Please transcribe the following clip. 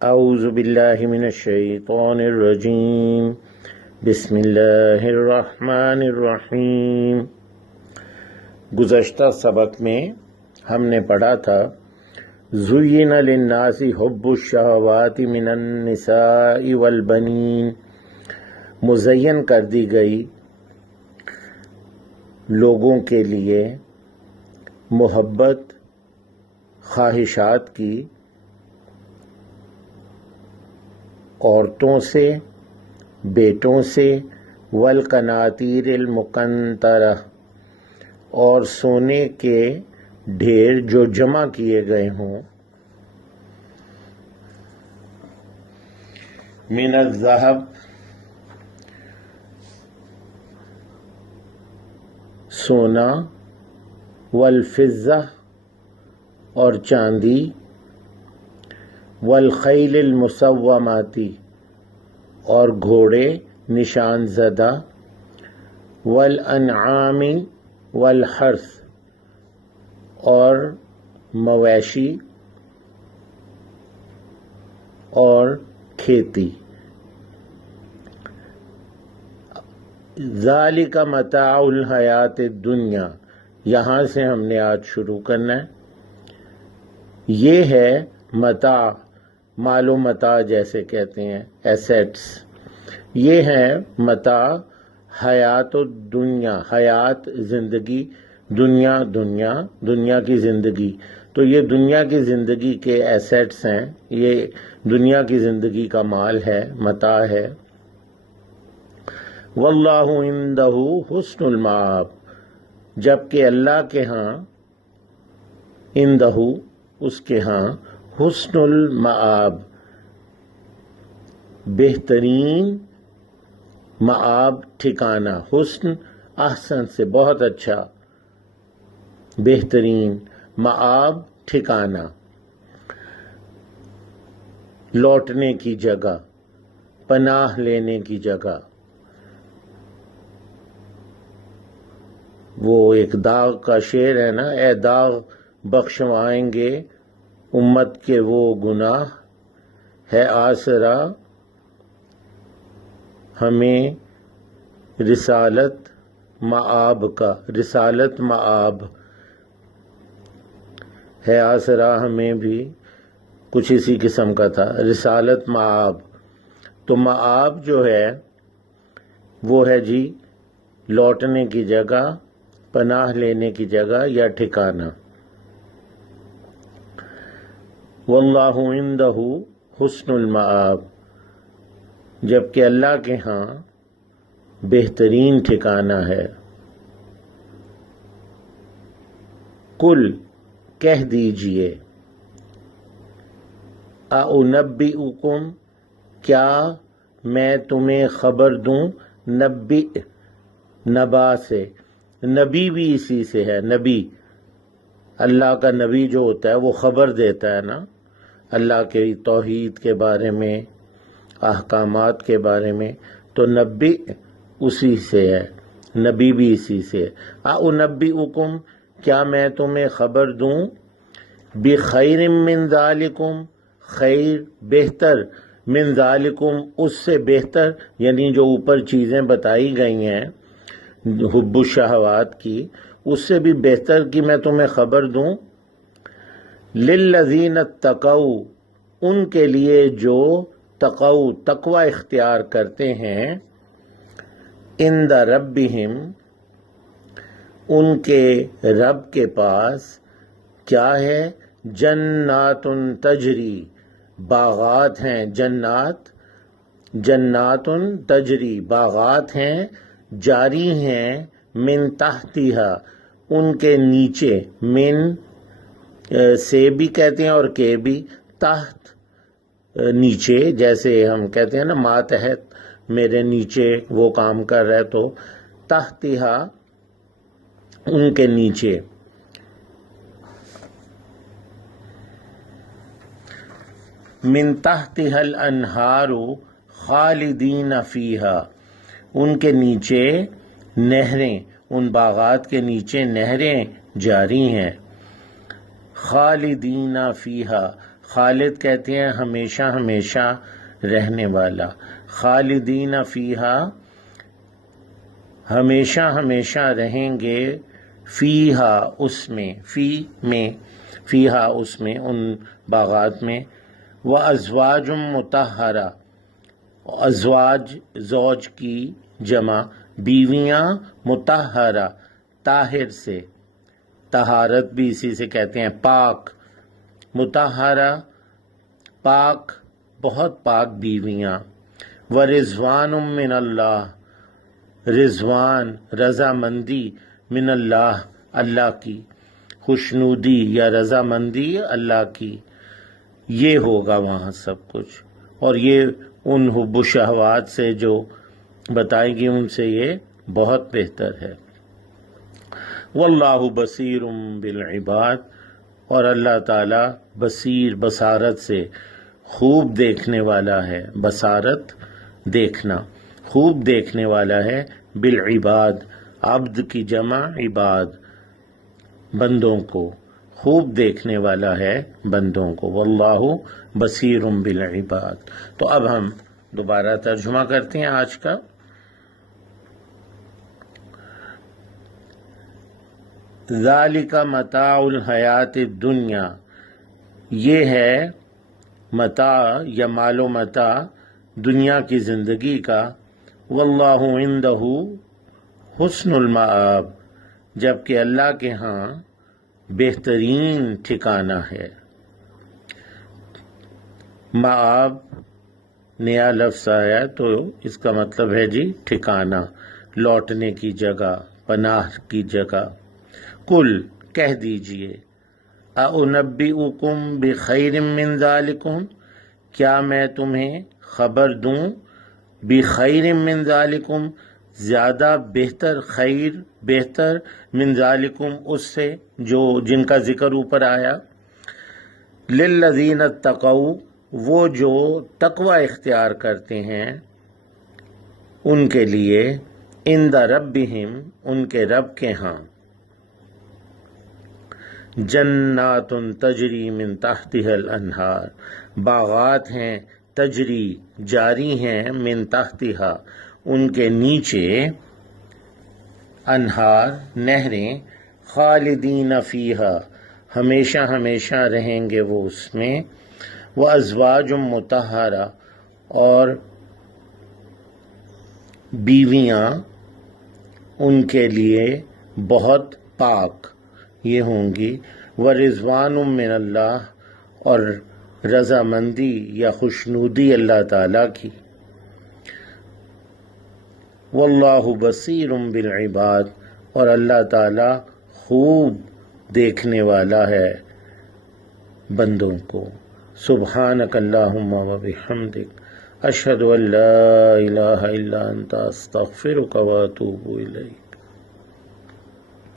اعوذ باللہ من الشیطان الرجیم بسم اللہ الرحمن الرحیم۔ گزشتہ سبق میں ہم نے پڑھا تھا زُيِّنَ لِلنَّاسِ حُبُّ الشَّهَوَاتِ مِنَ النِّسَاءِ وَالْبَنِينَ، مزین کر دی گئی لوگوں کے لیے محبت خواہشات کی عورتوں سے، بیٹوں سے، والقناطیر المقنطرہ، اور سونے کے ڈھیر جو جمع کیے گئے ہوں، من الذہب، سونا، والفضہ، اور چاندی، والخیل المسوماتی، اور گھوڑے نشان زدہ، والانعام والحرث، اور مویشی اور کھیتی۔ ذالک متاع الحیات الدنیا، یہاں سے ہم نے آج شروع کرنا ہے۔ یہ ہے متاع، مال و متاع جیسے کہتے ہیں، ایسیٹس، یہ ہے متاع حیات الدنیا، حیات زندگی، دنیا کی زندگی۔ تو یہ دنیا کی زندگی کے ایسیٹس ہیں، یہ دنیا کی زندگی کا مال ہے، متاع ہے۔ واللہ عندہ حسن المآب، جبکہ اللہ کے ہاں، عندہ، اس کے ہاں، حسن المآب، بہترین مآب ٹھکانہ، حسن احسن سے بہت اچھا، بہترین، مآب ٹھکانہ، لوٹنے کی جگہ، پناہ لینے کی جگہ۔ وہ ایک داغ کا شعر ہے نا، اے داغ بخشوائیں گے امت کے وہ گناہ، ہے آسرا ہمیں رسالت مآب کا، رسالت مآب ہے آسرا ہمیں بھی کچھ اسی قسم کا تھا، رسالت مآب۔ تو مآب جو ہے وہ ہے جی لوٹنے کی جگہ، پناہ لینے کی جگہ یا ٹھکانہ۔ واللہ عندہ حسن المآب، جبکہ اللہ کے ہاں بہترین ٹھکانہ ہے۔ قل، کہہ دیجئے، اُنبئکم، کیا میں تمہیں خبر دوں، نبی، نبا سے، نبی بھی اسی سے ہے، نبی، اللہ کا نبی جو ہوتا ہے وہ خبر دیتا ہے نا، اللہ کے توحید کے بارے میں، احکامات کے بارے میں، تو نبی اسی سے ہے، نبی بھی اسی سے ہے۔ اُنبئکم، کیا میں تمہیں خبر دوں، بخیر من ذالکم، خیر بہتر، من ذالکم اس سے بہتر، یعنی جو اوپر چیزیں بتائی گئی ہیں حب الشہوات کی، اس سے بھی بہتر کی میں تمہیں خبر دوں، للذین اتقوا، ان کے لیے جو تقوا، تقوی اختیار کرتے ہیں، عند ربہم، ان کے رب کے پاس کیا ہے، جنات تجری، باغات ہیں، جنات تجری، باغات ہیں، جاری ہیں، من تحتہا، ان کے نیچے، من سے بھی کہتے ہیں اور کے بھی، تحت نیچے، جیسے ہم کہتے ہیں نا ماتحت، میرے نیچے وہ کام کر رہے، تو تحتہا ان کے نیچے، من تحتہا الانہار خالدین فیہا، ان کے نیچے نہریں، ان باغات کے نیچے نہریں جاری ہیں، خالدین فیہا، خالد کہتے ہیں ہمیشہ ہمیشہ رہنے والا، خالدین فیہا ہمیشہ ہمیشہ رہیں گے، فیہا اس میں، فیہا اس میں، ان باغات میں، وازواج مطہرہ، ازواج زوج کی جمع، بیویاں، مطہرہ طاہر سے، طہارت بھی اسی سے کہتے ہیں پاک، مطہرہ پاک، بہت پاک بیویاں، ورضوان من اللہ، رضوان رضامندی، من اللہ اللہ کی، خوشنودی یا رضامندی اللہ کی، یہ ہوگا وہاں سب کچھ، اور یہ ان حب و شہوات سے جو بتائے گی ان سے یہ بہت بہتر ہے۔ واللہ بصیر بالعباد، اور اللہ تعالی بصیر بصارت سے خوب دیکھنے والا ہے، بصارت دیکھنا، خوب دیکھنے والا ہے، بالعباد عبد کی جمع عباد، بندوں کو، خوب دیکھنے والا ہے بندوں کو، واللہ بصیر بالعباد۔ تو اب ہم دوبارہ ترجمہ کرتے ہیں آج کا۔ ذالک متاع الحیات الدنیا، یہ ہے متاع یا مال و متاع دنیا کی زندگی کا، واللہ عندہ حسن المآب، جبکہ اللہ کے ہاں بہترین ٹھکانہ ہے۔ مآب نیا لفظ آیا تو اس کا مطلب ہے جی ٹھکانہ، لوٹنے کی جگہ، پناہ کی جگہ۔ کل کہہ دیجئے، اُنبئکم بخیر من ذالکم، کیا میں تمہیں خبر دوں، بخیر من ذالکم زیادہ بہتر، خیر بہتر، من ذالکم اس سے جو جن کا ذکر اوپر آیا، للذین اتقوا وہ جو تقوی اختیار کرتے ہیں ان کے لیے، عند ربہم ان کے رب کے ہاں، جنات تجری من تحتها الانہار، باغات ہیں تجری جاری ہیں، من تحتها ان کے نیچے، انہار نہریں، خالدین فیہا ہمیشہ ہمیشہ رہیں گے وہ اس میں، وازواج مطہرہ اور بیویاں ان کے لیے بہت پاک یہ ہوں گی، ورضوان من اللہ اور رضامندی یا خوشنودی اللہ تعالیٰ کی، واللہ بصیر بالعباد اور اللہ تعالیٰ خوب دیکھنے والا ہے بندوں کو۔ سبحانک اللہم و بحمدک، اشہد ان لا الہ الا انت، استغفرک و اتوب الیک۔